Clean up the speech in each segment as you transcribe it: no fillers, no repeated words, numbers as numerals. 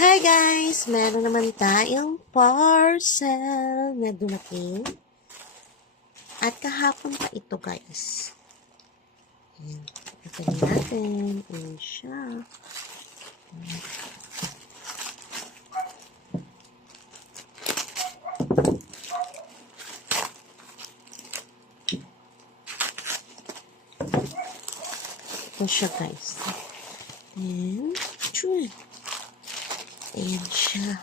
Hi guys! Meron naman tayong parcel na dumating. At kahapon pa ito guys. Ayan. Ito natin. Ayan siya. Ito siya guys. Ayan. Chun. Ayan siya.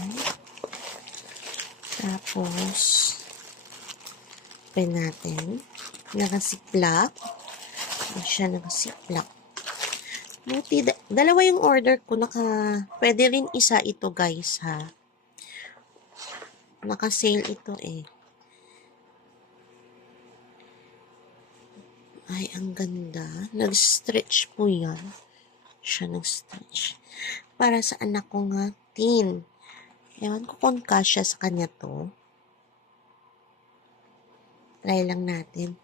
Ayan. Tapos, open natin. Nakasiplak. Ayan siya, nakasiplak. Buti, dalawa yung order ko. Pwede rin isa ito guys ha. Naka-sale ito eh. Ay, ang ganda. Nag-stretch po yan. Siya nag-stretch. Para sa anak ko nga, teen. Ewan ko kung kasya sa kanya to. Try lang natin.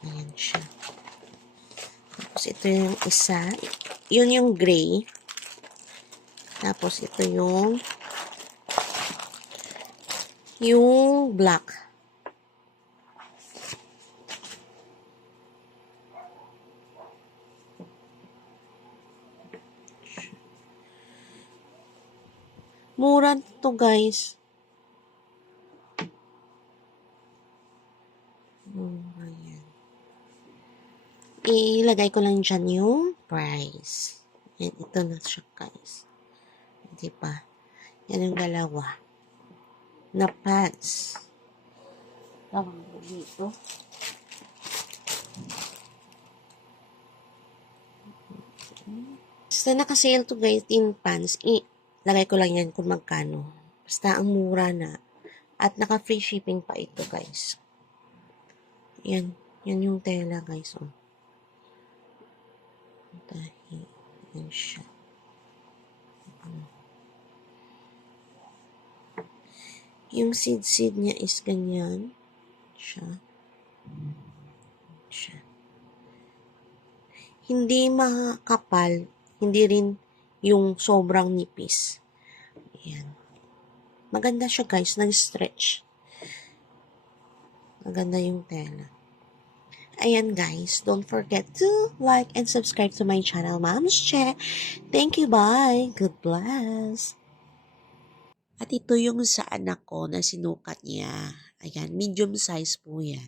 Ayan siya. Tapos ito yung isa. Yun yung gray. Tapos ito yung black. Mura to guys. Ayan. Ilagay ko lang dyan yung price. Yan, ito na siya guys. Diba? Yan yung dalawa. Na pants. Tawag ko dito. Basta naka-sale to guys, in pants. Lagay ko lang yan kung magkano. Basta ang mura na. At naka-free shipping pa ito guys. Yan. Yan yung tela guys. Oh. Yan siya. Yung seed niya is ganyan. Siya. Hindi makapal. Hindi rin yung sobrang nipis. Ayan. Maganda siya guys. Nag-stretch. Maganda yung tela. Ayan guys. Don't forget to like and subscribe to my channel, Mom's Che. Thank you. Bye. God bless. At ito yung sa anak ko na sinukat niya. Ayan. Medium size po yan.